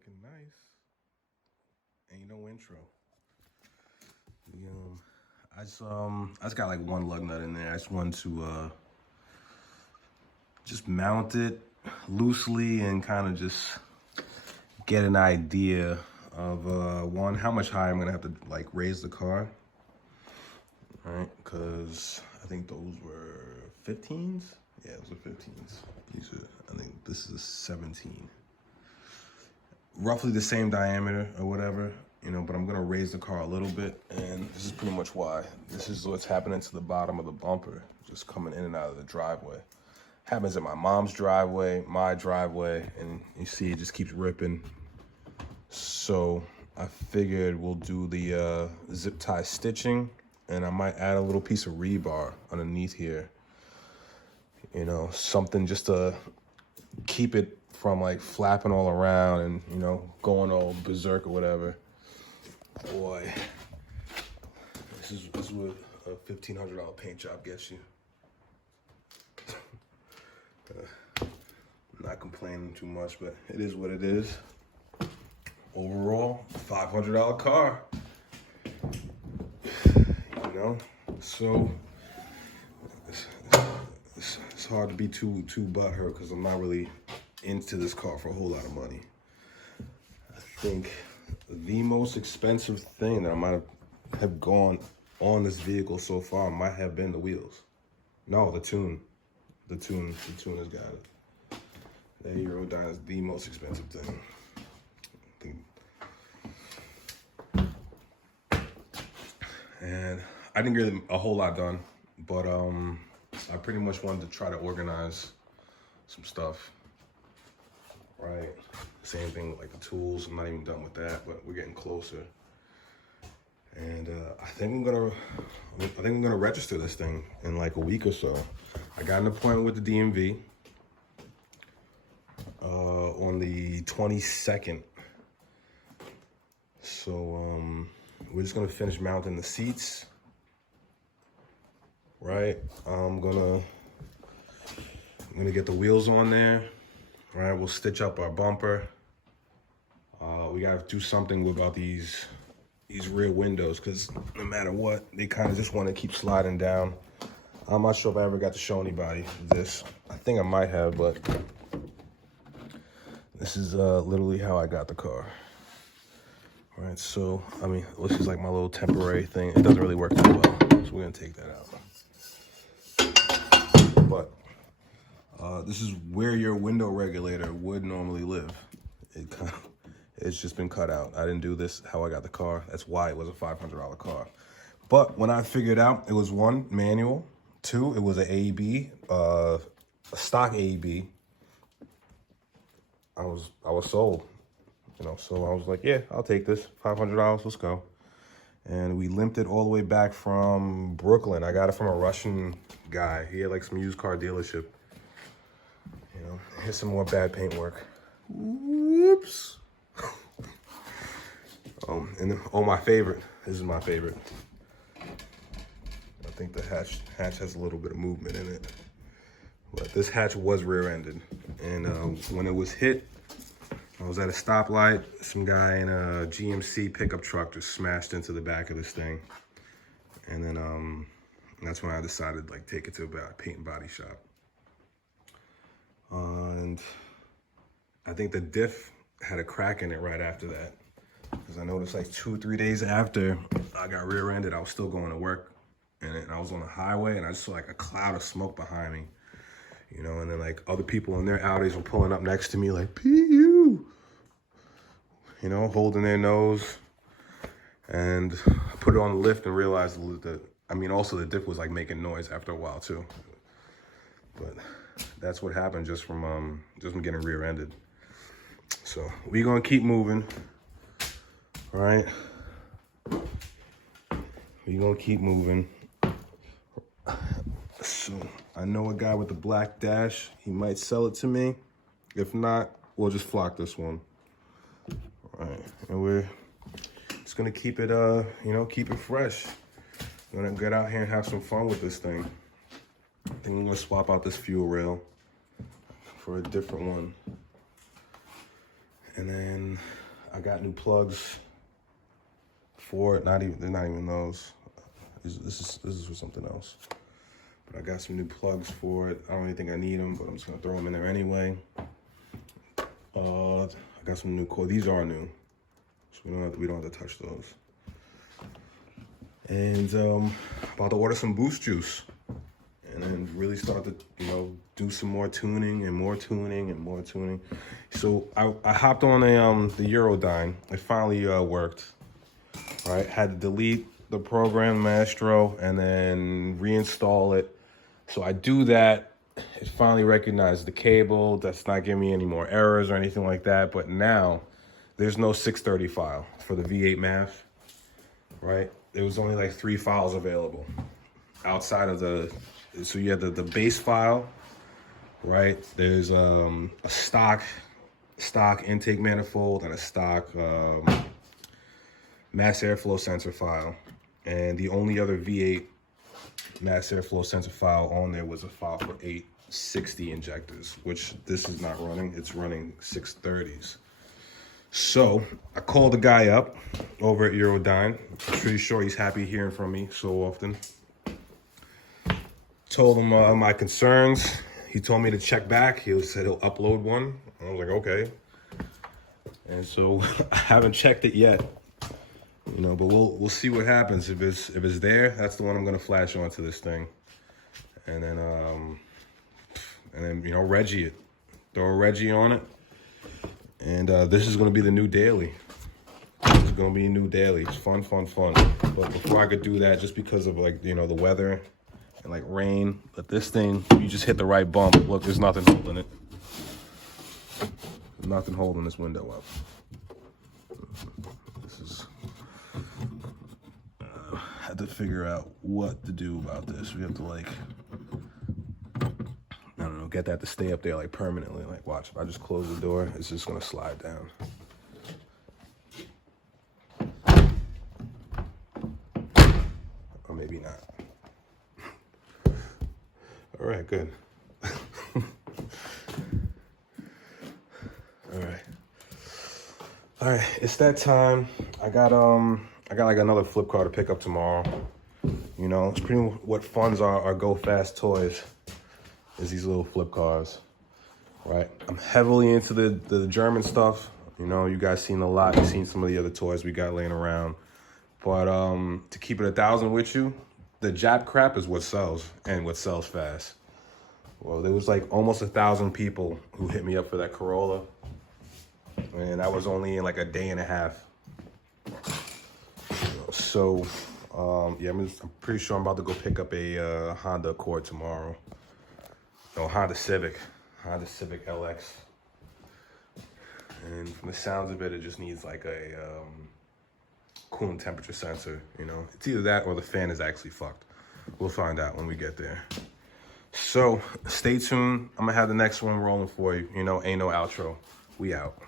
looking nice. Ain't no intro. I just got like one lug nut in there. I just wanted to just mount it loosely and kind of just get an idea of one, how much higher I'm gonna have to like raise the car. All right, because I think those were 15s. Yeah, those are 15s. These are, I think this is a 17. Roughly the same diameter or whatever, you know, but I'm gonna raise the car a little bit, and this is pretty much why. This is what's happening to the bottom of the bumper, just coming in and out of the driveway. Happens at my mom's driveway, my driveway, and you see it just keeps ripping. So I figured we'll do the zip tie stitching, and I might add a little piece of rebar underneath here. You know, something just to keep it from like flapping all around and, you know, going all berserk or whatever. Boy, this is what a $1,500 paint job gets you. Not complaining too much, but it is what it is. Overall, $500 car. You know, so it's hard to be too butthurt because I'm not really into this car for a whole lot of money. I think the most expensive thing that I might have gone on this vehicle so far might have been the wheels. No, the tune. The tune has got it. That Aerodyne is the most expensive thing. And I didn't get a whole lot done, but I pretty much wanted to try to organize some stuff. Right, same thing with like the tools. I'm not even done with that, but we're getting closer. And I think I'm gonna register this thing in like a week or so. I got an appointment with the DMV on the 22nd. So we're just gonna finish mounting the seats. Right, I'm gonna get the wheels on there. All right, we'll stitch up our bumper. We gotta do something about these rear windows, because no matter what, they kind of just want to keep sliding down. I'm not sure if I ever got to show anybody this. I think I might have, but this is literally how I got the car. All right, so, I mean, this is like my little temporary thing. It doesn't really work that well, so we're gonna take that out. But this is where your window regulator would normally live. It's just been cut out. I didn't do this how I got the car. That's why it was a $500 car. But when I figured out, it was one, manual. Two, it was an AEB, a stock AEB. I was sold, you know. So I was like, yeah, I'll take this. $500, let's go. And we limped it all the way back from Brooklyn. I got it from a Russian guy. He had like some used car dealership. You know, here's some more bad paint work. Whoops. And then, oh, my favorite. This is my favorite. I think the hatch has a little bit of movement in it. But this hatch was rear-ended. And when it was hit, I was at a stoplight. Some guy in a GMC pickup truck just smashed into the back of this thing. And then that's when I decided like take it to a paint and body shop. And I think the diff had a crack in it right after that. Because I noticed like 2 or 3 days after I got rear-ended, I was still going to work. And I was on the highway and I just saw like a cloud of smoke behind me. You know, and then like other people in their Audis were pulling up next to me like, P.U. You know, holding their nose. And I put it on the lift and realized that, I mean, also the diff was like making noise after a while too. But that's what happened just from getting rear-ended. So we're gonna keep moving. All right. We're gonna keep moving. So I know a guy with the black dash. He might sell it to me. If not, we'll just flock this one. All right, and we're just gonna keep it, you know, keep it fresh. I'm gonna get out here and have some fun with this thing. I think I'm gonna swap out this fuel rail for a different one. And then I got new plugs for it. They're not even those. This is for something else. But I got some new plugs for it. I don't really think I need them, but I'm just gonna throw them in there anyway. I got some new cords. These are new, so we don't have to touch those. And about to order some boost juice, and then really start to do some more tuning and more tuning and more tuning. So I hopped on the Eurodyne. It finally worked. All right, had to delete the program Maestro and then reinstall it. So I do that. It finally recognized the cable. That's not giving me any more errors or anything like that. But now there's no 630 file for the V8 math, right? There was only like 3 files available outside of so you have the base file, right? There's a stock intake manifold and a stock mass airflow sensor file. And the only other V8 mass airflow sensor file on there was a file for 860 injectors, which this is not running. It's running 630s. So I called the guy up over at Eurodyne. I'm pretty sure he's happy hearing from me so often. Told him my concerns. He told me to check back. He said he'll upload one. I was like, okay. And so I haven't checked it yet. But we'll see what happens. If it's there, that's the one I'm gonna flash onto this thing, and then Reggie it, throw a Reggie on it, and this is gonna be the new daily. This is gonna be a new daily. It's fun. But before I could do that, just because of the weather and like rain, but this thing, you just hit the right bump. Look, there's nothing holding it. There's nothing holding this window up. This is. Had to figure out what to do about this. We have to I don't know, get that to stay up there like permanently. Like, watch, if I just close the door, it's just gonna slide down. Or maybe not. All right, good. All right, it's that time. I got like another flip car to pick up tomorrow. It's pretty much what funds our Go Fast toys is these little flip cars, right? I'm heavily into the German stuff. You guys seen a lot. You've seen some of the other toys we got laying around. But to keep it 1,000 with you, the Jap crap is what sells, and what sells fast. Well, there was like almost 1,000 people who hit me up for that Corolla. And that was only in like a day and a half. So, yeah, I'm pretty sure I'm about to go pick up a Honda Accord tomorrow. No, Honda Civic LX. And from the sounds of it, it just needs like a coolant temperature sensor. It's either that or the fan is actually fucked. We'll find out when we get there. So, stay tuned. I'm gonna have the next one rolling for you. Ain't no outro. We out.